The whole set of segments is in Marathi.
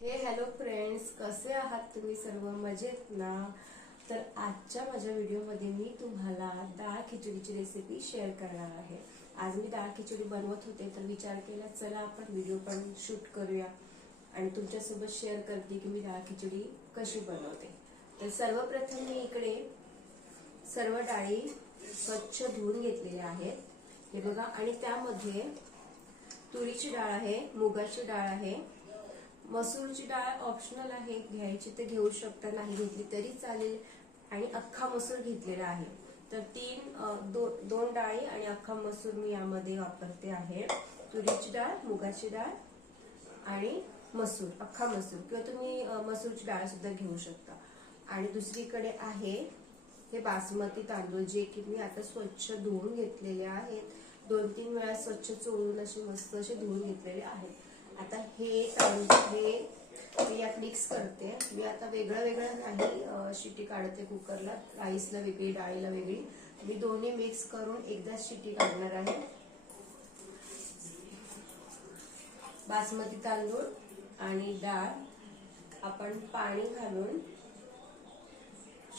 हे हॅलो फ्रेंड्स कसे आहात तुम्ही सर्व? मजेत ना? तर आजच्या माझ्या व्हिडिओमध्ये मी तुम्हाला डाळ खिचडीची रेसिपी शेअर करणार आहे. आज मी डाळ खिचडी बनवत होते तर विचार केला चला आपण व्हिडिओ पण शूट करूया. आणि तुमच्यासोबत शेअर करते की मी डाळ खिचडी कशी बनवते. तर सर्वप्रथम मी इकडे सर्व डाळी स्वच्छ धुवून घेतलेल्या आहेत. हे बघा आणि त्यामध्ये तुरीची डाळ आहे मुगाची डाळ आहे मसूरची डाळ ऑप्शनल आहे घ्यायची तर घेऊ शकता नाही घेतली तरी चालेल. आणि अख्खा मसूर घेतलेला आहे. तर तीन दो, दोन डाळी आणि अख्खा मसूर मी यामध्ये वापरते आहे. तुरीची डाळ मुगाची डाळ आणि मसूर अख्खा मसूर किंवा तुम्ही मसूरची डाळ सुद्धा घेऊ शकता. आणि दुसरीकडे आहे हे बासमती तांदूळ जे की मी आता स्वच्छ धुवून घेतलेले आहेत. दोन तीन वेळा स्वच्छ चोळून असे मस्त असे धुवून घेतलेले आहेत. आता हे हे मी यात मिक्स करते. मी आता वेगळं वेगळं नाही शिटी काढते कुकरला. राईसला वेगळी डाळीला वेगळी. मी दोन्ही मिक्स करून एकदाच शिटी काढणार आहे. बासमती तांदूळ आणि डाळ आपण पाणी घालून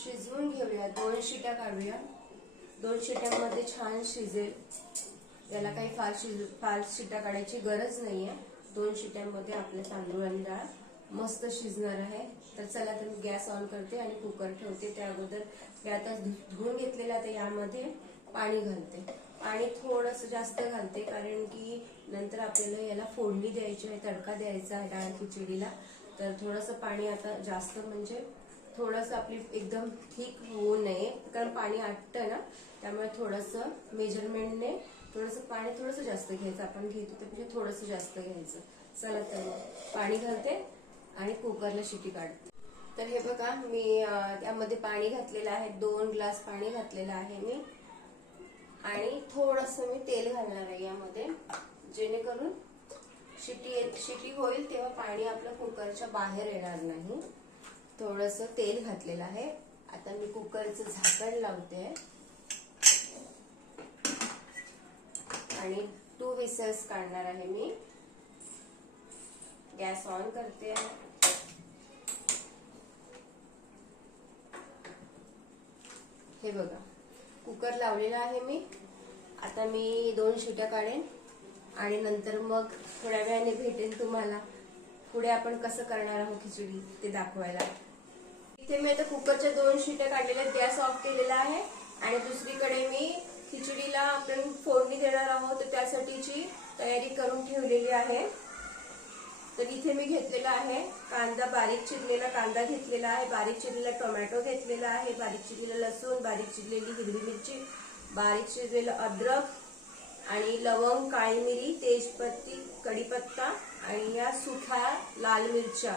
शिजवून घेऊया. दोन शिट्या काढूया. दोन शिट्यांमध्ये छान शिजेल. याला काही फार शिज फार शिट्या काढायची गरज नाही आहे दोन शिट्यांमध्ये आपले तांदूळ आणि डाळ मस्त शिजणार आहे. तर चला तर मी गॅस ऑन करते आणि कुकर ठेवते. त्या अगोदर मी आता धुवून घेतलेलं आता यामध्ये पाणी घालते. पाणी थोडंसं जास्त घालते कारण की नंतर आपल्याला याला फोडणी द्यायची आहे तडका द्यायचा आहे डाळ खिचडीला. तर थोडंसं पाणी आता जास्त म्हणजे थोडंसं आपली एकदम ठीक होऊ नये कारण पाणी आटतं ना त्यामुळे थोडंसं मेजरमेंटने थोडंसं पाणी थोडंसं जास्त घ्यायचं. आपण घेतो त्यापेक्षा म्हणजे थोडंसं जास्त घ्यायचं. चला तर पाणी घालते आणि कुकरला शिटी काढते. तर हे बघा मी त्यामध्ये पाणी घातलेलं आहे. दोन ग्लास पाणी घातलेलं आहे मी. आणि थोडंसं मी तेल घालणार आहे यामध्ये. जेणेकरून शिटी शिटी होईल तेव्हा पाणी आपलं कुकरच्या बाहेर येणार नाही. थोडंसं तेल घातलेलं आहे. आता मी कुकरचं झाकण लावते. आणि टू विसल्स काढणार आहे मी. गॅस ऑन करते हे बघा कुकर लावलेला आहे मी. आता मी दोन शिट्या काढेन आणि नंतर मग थोड्या वेळाने भेटेन तुम्हाला. पुढे आपण कसं करणार आहोत खिचडी ते दाखवायला. इथे मी आता कुकरच्या दोन शिट्या काढलेल्या गॅस ऑफ केलेला आहे. आणि दुसरीकडे मी खिचडीला आपण फोडणी देणार आहोत तर त्यासाठीची तयारी करून ठेवलेली आहे. तर इथे मी घेतलेला आहे कांदा बारीक चिरलेला कांदा घेतलेला आहे बारीक चिरलेला टोमॅटो घेतलेला आहे बारीक चिरलेला लसूण बारीक चिरलेली हिरवी मिरची बारीक चिरलेलं अद्रक आणि लवंग काळी मिरी तेजपत्ती कढीपत्ता आणि या सुख्या लाल मिरच्या.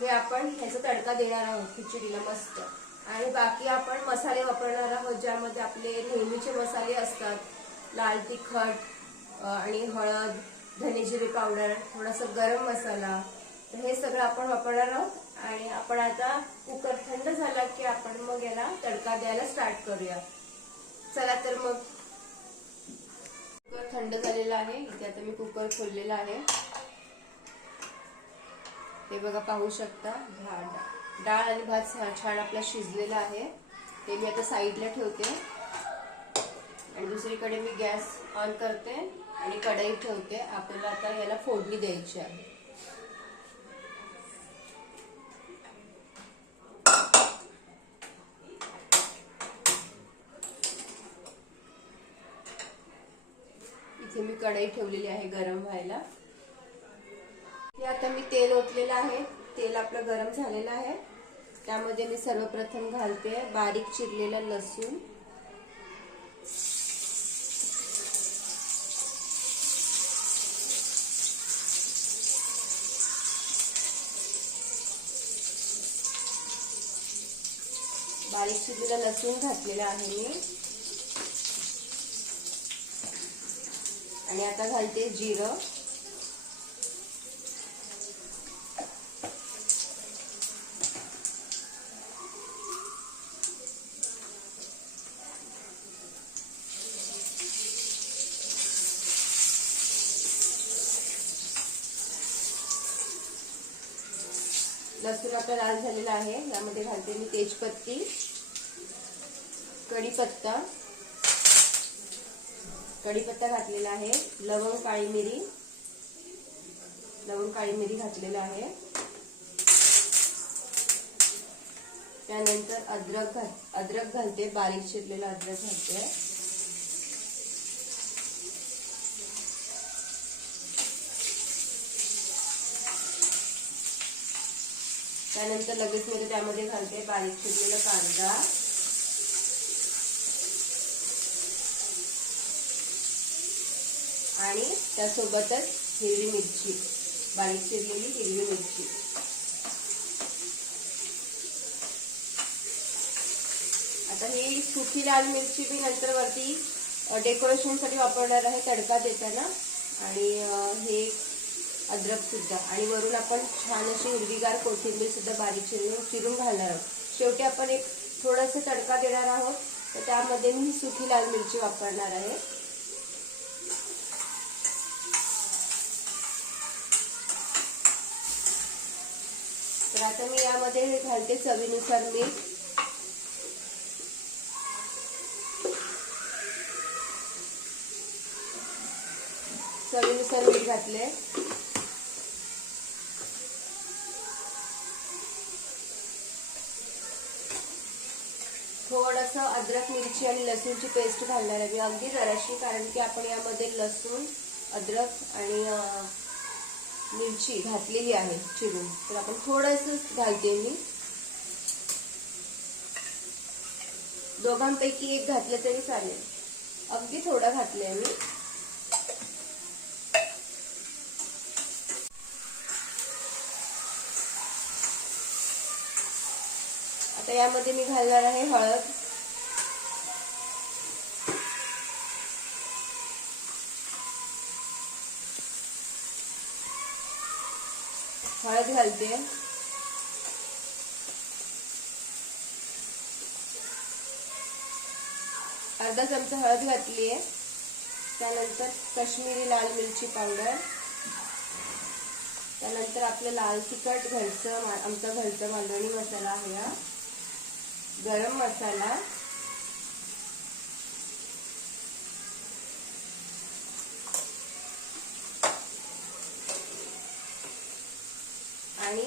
हे आपण ह्याचा तडका देणार आहोत खिचडीला मस्त. आणि बाकी आपण मसाले वापरणार आहोत ज्यामध्ये आपले नेहमीचे मसाले असतात. लाल तिखट आणि हळद धनेजिरे पावडर थोडासा गरम मसाला. तर हे सगळं आपण वापरणार आहोत. आणि आपण आता कुकर थंड झाला की आपण मग याला तडका द्यायला स्टार्ट करूया. चला तर मग. कुकर थंड झालेला आहे. इथे आता मी कुकर खोललेला आहे. ते बघा पाहू शकता. झाड. डाळ आणि भात छान आपला शिजलेला आहे. ते मी आता साईडला ठेवते. आणि दुसरीकडे मी गॅस ऑन करते आणि कढई ठेवते. आपल्याला आता याला फोडणी द्यायची आहे. इथे मी कढई ठेवलेली आहे गरम व्हायला. हे आता मी तेल ओतलेलं आहे. तेल आपलं गरम झालेलं आहे. त्यामध्ये मी सर्वप्रथम घालते बारीक चिरलेला लसूण. बारीक चिरलेला लसूण घातलेला आहे मी. आणि आता घालते जिरं. आता लाल झालेला आहे. यामध्ये घालते मी तेजपत्ती कढीपत्ता. कढीपत्ता घातलेला आहे. लवंग काळी मिरी. लवंग काळी मिरी घातलेला आहे. त्यानंतर अद्रक घाल अद्रक घालते. बारीक शिरलेला अद्रक घालते. त्यानंतर लगेच मी त्यामध्ये घालते बारीक चिरलेला कांदा. आणि त्यासोबतच हिरवी मिरची बारीक चिरलेली हिरवी मिरची. आता ही सुखी लाल मिरची मी नंतर वरती डेकोरेशनसाठी वापरणार आहे तडका देताना. आणि हे अद्रक सुद्धा. आणि वरून आपण छान अशी हिरवीगार कोथिंबीर सुद्धा बारीक चिरून चिरून घालणार आहोत. शेवटी आपण एक थोडासा तडका देणार आहोत. तर त्यामध्ये मी सुकी लाल मिरची वापरणार आहे. तर आता मी यामध्ये घालते चवीनुसार मीठ. चवीनुसार मीठ घातले थोडंसं अद्रक मिरची आणि लसूणची पेस्ट घालणार आहे. मी अगदी जराशी कारण की आपण यामध्ये लसूण अद्रक आणि मिरची घातलेली आहे चिरून. तर आपण थोडंसं घालते मी. दोघांपैकी एक घातलं तरी चालेल. अगदी थोडं घातलंय मी. आता यामध्ये मी घालणार आहे हळद. हळद घालते. अर्धा चमचा हळद घातली आहे. त्यानंतर कश्मीरी लाल मिरची पावडर. त्यानंतर आपलं लाल तिखट घरचं आमचा घरचा मांडणी मसाला आहे हा. गरम मसाला. आणि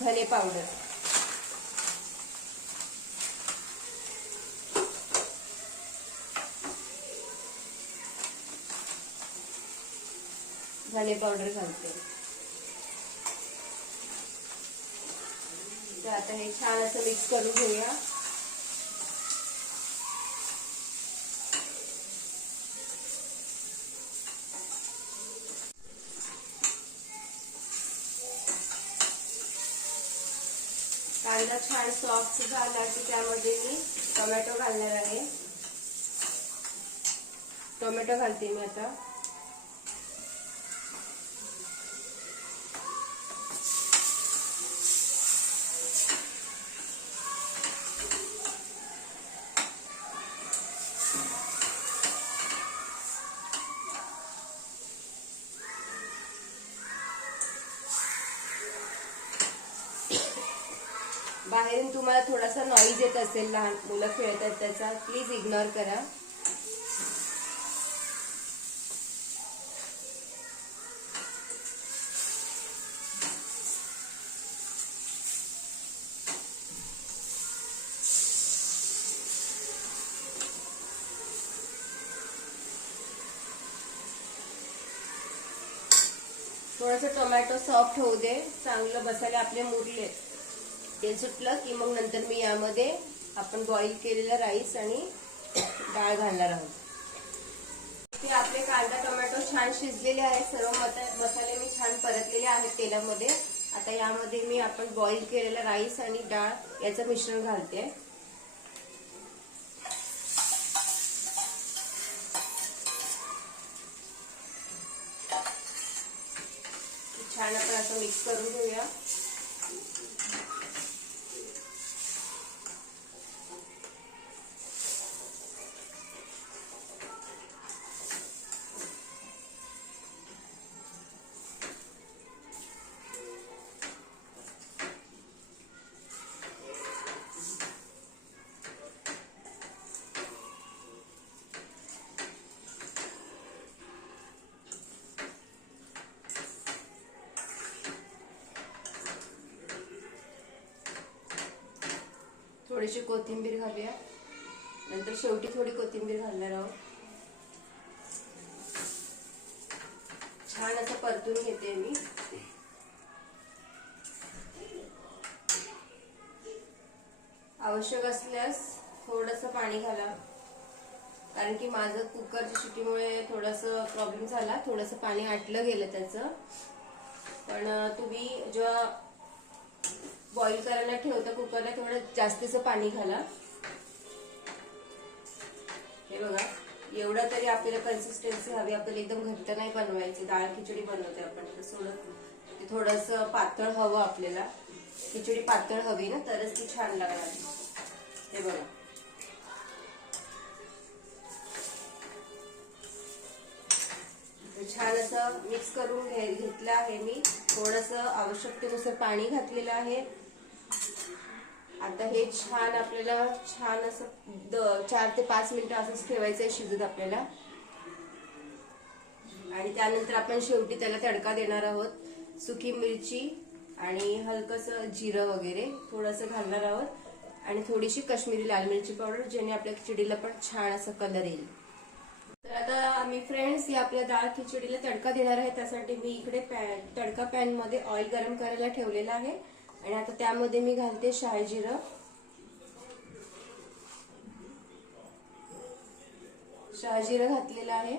धने पावडर. धने पावडर घालते. तर आता हे छान असं मिक्स करून घेऊया. कांदा छान सॉफ्ट झाला की त्यामध्ये मी टोमॅटो घालणार आहे. टोमॅटो घालते मी आता. बाहेरून तुम्हाला थोडासा नॉईज येत असेल लहान मुलं खेळतात त्याचा प्लीज इग्नोर करा. थोडस टोमॅटो सॉफ्ट होऊ दे चांगलं बसायला आपले मुरले तेल सुटलं की मग नंतर मी यामध्ये आपण बॉईल केलेला राईस आणि डाळ घालणार आहोत. ते आपले कांदा टोमॅटो छान शिजलेले आहेत. सर्व मसाले मी छान परतलेले आहेत तेलामध्ये. आता यामध्ये मी आपण बॉईल केलेला राईस आणि डाळ याचं मिश्रण घालते. छान आपण असं मिक्स करून घेऊया. थोडीशी कोथिंबीर घालूया. नंतर शेवटी थोडी कोथिंबीर घालणार आहोत. छान असं परतून घेते मी. आवश्यक असल्यास थोडंसं पाणी घाला. कारण की माझं कुकरच्या शिटीमुळे थोडंसं प्रॉब्लेम झाला. थोडंसं पाणी आटलं गेलं त्याचं. पण तुम्ही जेव्हा बॉईल करायला ठेवता कुकरला थोडं जास्तीचं पाणी घाला. हे बघा एवढं तरी आपल्याला कन्सिस्टन्सी हवी आपल्याला एकदम घट्ट नाही बनवायची. डाळ खिचडी बनवते आपण तर ते थोडस पातळ हवं आपल्याला. खिचडी पातळ हवी ना तरच ती छान लागणार. हे बघा. छान असं मिक्स करून घे घेतलं आहे मी. थोडस आवश्यकतेनुसार पाणी घातलेलं आहे. आता हे छान आपल्याला छान असं द- चार ते पाच मिनिटं असंच ठेवायचं आहे शिजत आपल्याला. आणि त्यानंतर आपण शेवटी त्याला तडका देणार आहोत. सुकी मिरची आणि हलकस जिरं वगैरे थोडंसं घालणार आहोत. आणि थोडीशी काश्मीरी लाल मिरची पावडर ज्याने आपल्या खिचडीला पण छान असा कलर येईल. तर आता आम्ही फ्रेंड्स या आपल्या डाळ खिचडीला तडका देणार आहे. त्यासाठी मी इकडे पॅन तडका पॅनमध्ये ऑइल गरम करायला ठेवलेलं आहे. आणि आता त्यामध्ये मी घालते शहाजिरं शहाजिरं घातलेलं आहे.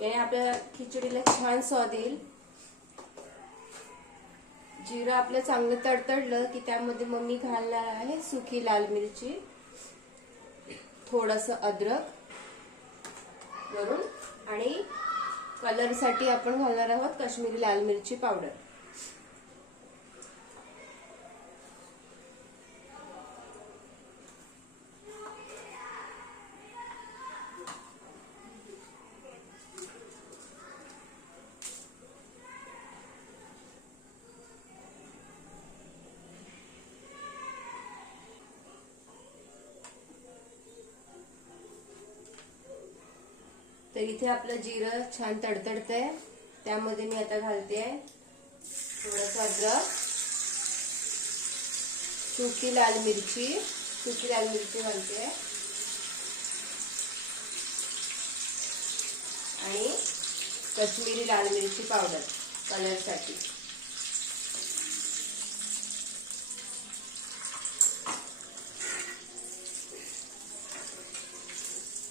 याने आपल्या खिचडीला छान स्वाद येईल. जिरं आपलं चांगलं तडतडलं की त्यामध्ये मग मी घालणार आहे सुकी लाल मिरची. थोडस अद्रक वरून आणि कलरसाठी आपण घालणार आहोत काश्मीरी लाल मिरची पावडर. तर इथे आपलं जिरं छान तडतडतंय. त्यामध्ये मी आता घालते आहे थोडस अद्रक सुकी लाल मिरची सुकी लाल मिरची घालते आणि कश्मीरी लाल मिरची पावडर कलरसाठी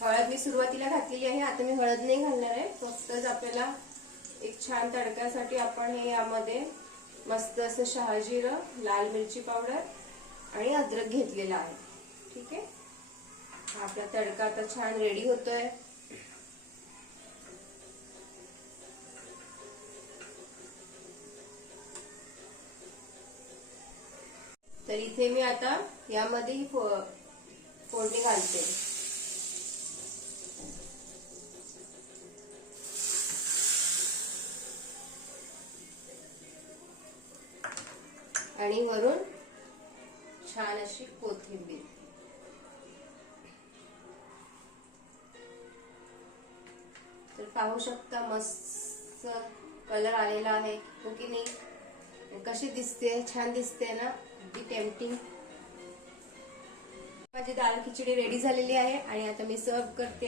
हळद मी सुरुवातीला घातलेली आहे आता मी हळद नाही घालणार आहे. फक्तच आपल्याला एक छान तडक्यासाठी आपण हे यामध्ये मस्त असं शहाजिरं लाल मिरची पावडर आणि अद्रक घेतलेला आहे. ठीक आहे? आपला तडका आता छान रेडी होतोय. तर इथे मी आता यामध्ये ही फोडणी घालते. आणि वरून छान अशी कोथिंबीर. तर पाहू शकता मस्त कलर आलेला आहे हो की नाही? कशी दिसते? छान दिसते ना? अगदी टेम्पटिंग माझी दाल खिचडी रेडी झालेली आहे आणि आता मी सर्व करते.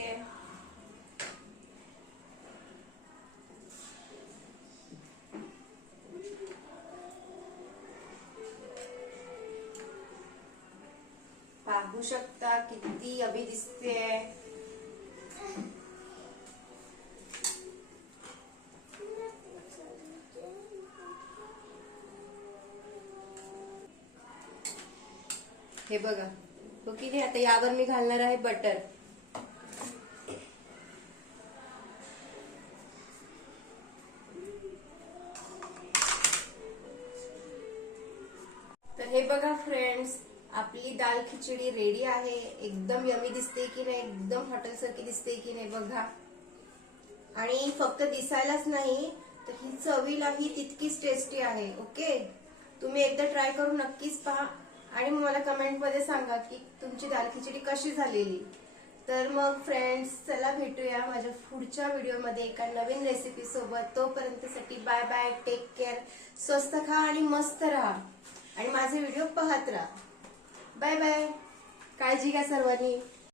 हे बघा. हो की नाही? आता यावर मी घालणार आहे बटर तर हे बघा फ्रेंड्स आपली दाल खिचडी रेडी आहे. एकदम यमी दिसते की नाही? एकदम हॉटेल सारखी दिसते की नाही बघा. आणि फक्त दिसायलाच नाही तर ही चवीलाही तितकीच टेस्टी आहे ओके तुम्ही एकदा ट्राय करून नक्कीच पहा. आणि मला कमेंटमध्ये सांगा की तुमची दाल खिचडी कशी झालेली? तर मग फ्रेंड्स चला भेटूया माझ्या पुढच्या व्हिडिओमध्ये एका नवीन रेसिपी सोबत. तोपर्यंतसाठी बाय बाय टेक केअर स्वस्त खा आणि मस्त राहा. आणि माझे व्हिडिओ पाहत राहा. बाय बाय काळजी घ्या सर्वांनी.